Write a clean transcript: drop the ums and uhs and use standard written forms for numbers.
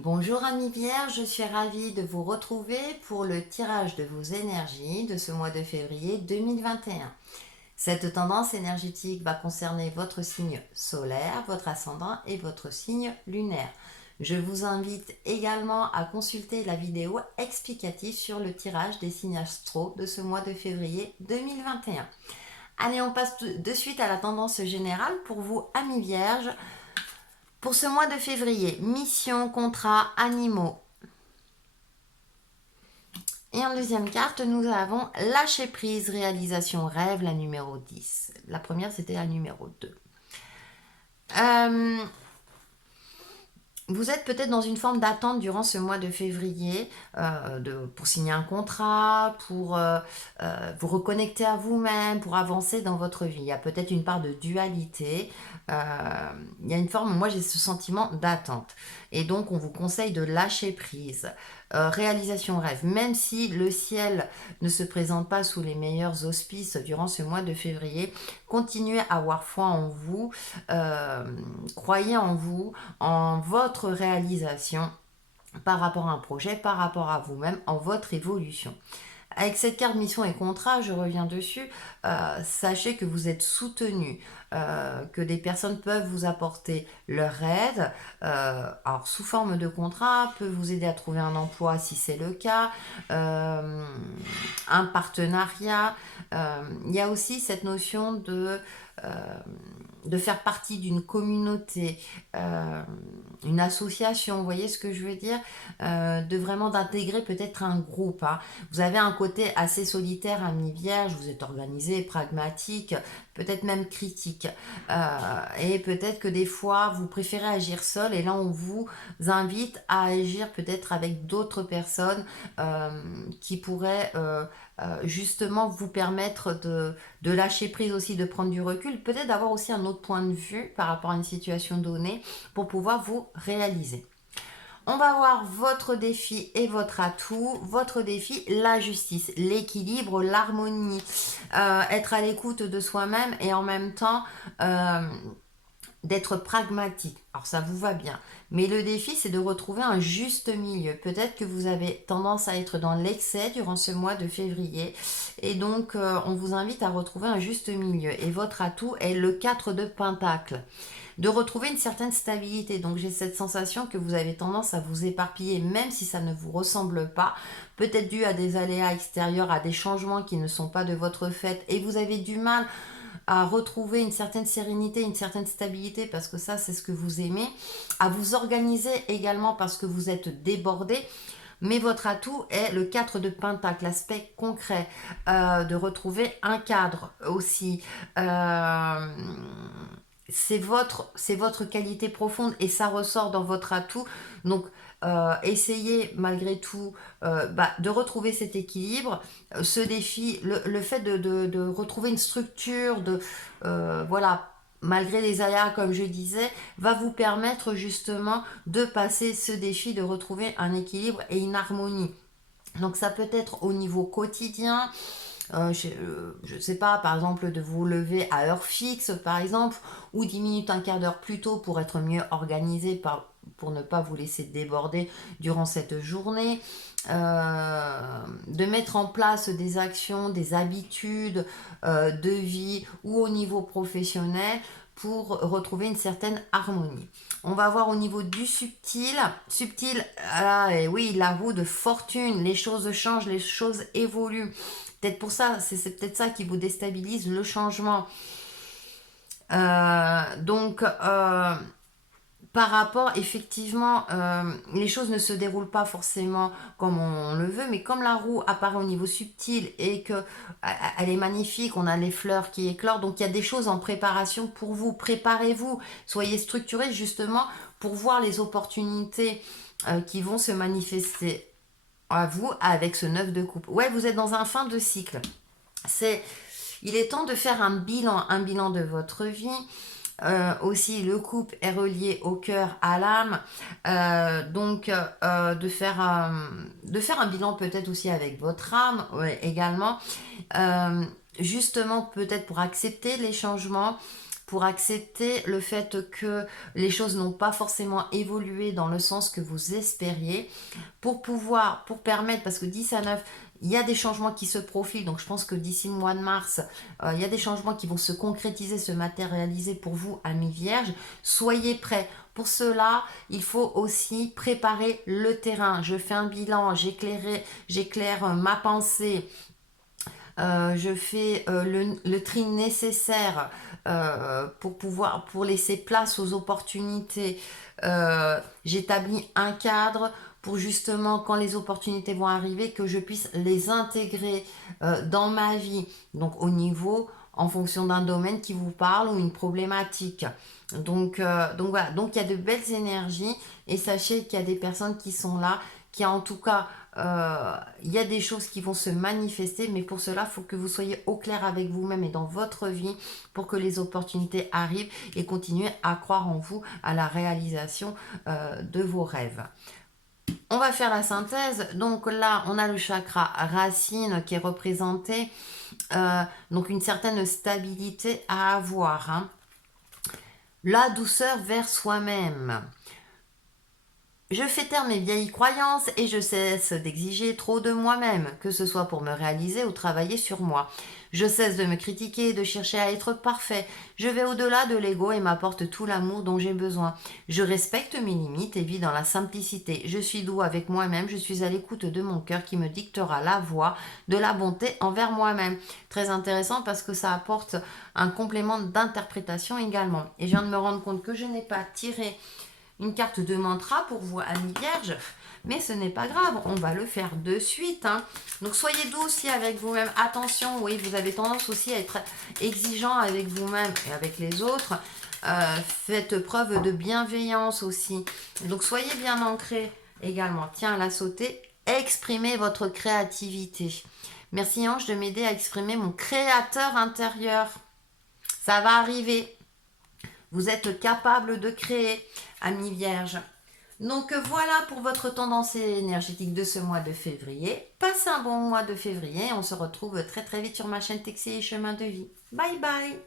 Bonjour amis vierges, je suis ravie de vous retrouver pour le tirage de vos énergies de ce mois de février 2021. Cette tendance énergétique va concerner votre signe solaire, votre ascendant et votre signe lunaire. Je vous invite également à consulter la vidéo explicative sur le tirage des signes astro de ce mois de février 2021. Allez, on passe de suite à la tendance générale pour vous amis vierges. Pour ce mois de février, mission, contrat, animaux. Et en deuxième carte, nous avons lâcher prise, réalisation, rêve, la numéro 10. La première, c'était la numéro 2. Vous êtes peut-être dans une forme d'attente durant ce mois de février pour signer un contrat, pour vous reconnecter à vous-même, pour avancer dans votre vie. Il y a peut-être une part de dualité. Il y a une forme, moi j'ai ce sentiment d'attente. Et donc on vous conseille de lâcher prise. Réalisation rêve, même si le ciel ne se présente pas sous les meilleurs auspices durant ce mois de février, continuez à avoir foi en vous, croyez en vous, en votre réalisation par rapport à un projet, par rapport à vous-même, en votre évolution. Avec cette carte mission et contrat, je reviens dessus, sachez que vous êtes soutenu, que des personnes peuvent vous apporter leur aide, alors sous forme de contrat, peut vous aider à trouver un emploi si c'est le cas, un partenariat. Il y a aussi cette notion de faire partie d'une communauté, une association, vous voyez ce que je veux dire, de vraiment d'intégrer peut-être un groupe. Hein. Vous avez un côté assez solitaire, ami vierge, vous êtes organisé, pragmatique, peut-être même critique. Et peut-être que des fois, vous préférez agir seul et là, on vous invite à agir peut-être avec d'autres personnes qui pourraient justement vous permettre de lâcher prise aussi, de prendre du recul, peut-être d'avoir aussi un autre point de vue par rapport à une situation donnée pour pouvoir vous réaliser. On va voir votre défi et votre atout. Votre défi, la justice, l'équilibre, l'harmonie, être à l'écoute de soi-même et en même temps d'être pragmatique. Alors ça vous va bien. Mais le défi, c'est de retrouver un juste milieu. Peut-être que vous avez tendance à être dans l'excès durant ce mois de février. Et donc, on vous invite à retrouver un juste milieu. Et votre atout est le 4 de Pentacle. De retrouver une certaine stabilité. Donc, j'ai cette sensation que vous avez tendance à vous éparpiller, même si ça ne vous ressemble pas. Peut-être dû à des aléas extérieurs, à des changements qui ne sont pas de votre fait. Et vous avez du mal à retrouver une certaine sérénité, une certaine stabilité, parce que ça, c'est ce que vous aimez, à vous organiser également parce que vous êtes débordé. Mais votre atout est le 4 de Pentacle, l'aspect concret, de retrouver un cadre aussi. C'est votre qualité profonde et ça ressort dans votre atout. Donc, essayez malgré tout de retrouver cet équilibre, ce défi, le fait de retrouver une structure, voilà, malgré les aléas, comme je disais, va vous permettre justement de passer ce défi, de retrouver un équilibre et une harmonie. Donc ça peut être au niveau quotidien, je ne sais pas, par exemple, de vous lever à heure fixe, par exemple, ou 10 minutes, un quart d'heure plus tôt pour être mieux organisé, pour ne pas vous laisser déborder durant cette journée. De mettre en place des actions, des habitudes de vie ou au niveau professionnel pour retrouver une certaine harmonie. On va voir au niveau du subtil. Subtil, et oui, la roue de fortune, les choses changent, les choses évoluent. Peut-être pour ça, c'est peut-être ça qui vous déstabilise, le changement. Donc, par rapport, effectivement, les choses ne se déroulent pas forcément comme on le veut, mais comme la roue apparaît au niveau subtil et que elle est magnifique, on a les fleurs qui éclorent, donc il y a des choses en préparation pour vous. Préparez-vous, soyez structurés justement pour voir les opportunités qui vont se manifester à vous avec ce 9 de coupe. Ouais, vous êtes dans un fin de cycle. Il est temps de faire un bilan de votre vie. Aussi, le couple est relié au cœur, à l'âme. Donc, de faire un bilan peut-être aussi avec votre âme également. Justement, peut-être pour accepter les changements, pour accepter le fait que les choses n'ont pas forcément évolué dans le sens que vous espériez, pour permettre, parce que 10 à 9, il y a des changements qui se profilent, donc je pense que d'ici le mois de mars, il y a des changements qui vont se concrétiser, se matérialiser pour vous, amis vierges. Soyez prêts. Pour cela, il faut aussi préparer le terrain. Je fais un bilan, j'éclaire ma pensée, je fais le tri nécessaire pour laisser place aux opportunités. J'établis un cadre pour justement, quand les opportunités vont arriver, que je puisse les intégrer dans ma vie. Donc au niveau, en fonction d'un domaine qui vous parle ou une problématique. Donc voilà, donc il y a de belles énergies et sachez qu'il y a des personnes qui sont là, qui en tout cas, il y a des choses qui vont se manifester, mais pour cela, il faut que vous soyez au clair avec vous-même et dans votre vie pour que les opportunités arrivent et continuer à croire en vous, à la réalisation de vos rêves. On va faire la synthèse. Donc là, on a le chakra racine qui est représenté, donc une certaine stabilité à avoir, hein. La douceur vers soi-même. Je fais taire mes vieilles croyances et je cesse d'exiger trop de moi-même, que ce soit pour me réaliser ou travailler sur moi. Je cesse de me critiquer et de chercher à être parfait. Je vais au-delà de l'ego et m'apporte tout l'amour dont j'ai besoin. Je respecte mes limites et vis dans la simplicité. Je suis doux avec moi-même, je suis à l'écoute de mon cœur qui me dictera la voie de la bonté envers moi-même. Très intéressant parce que ça apporte un complément d'interprétation également. Et je viens de me rendre compte que je n'ai pas tiré une carte de mantra pour vous, amis vierges, mais ce n'est pas grave, on va le faire de suite, hein. Donc soyez doux aussi avec vous-même. Attention, oui, vous avez tendance aussi à être exigeant avec vous-même et avec les autres. Faites preuve de bienveillance aussi. Donc soyez bien ancrés également. Tiens, la sauter, exprimez votre créativité. Merci Ange de m'aider à exprimer mon créateur intérieur. Ça va arriver. Vous êtes capable de créer, amis vierges. Donc voilà pour votre tendance énergétique de ce mois de février. Passez un bon mois de février. On se retrouve très très vite sur ma chaîne Texi et Chemin de Vie. Bye bye.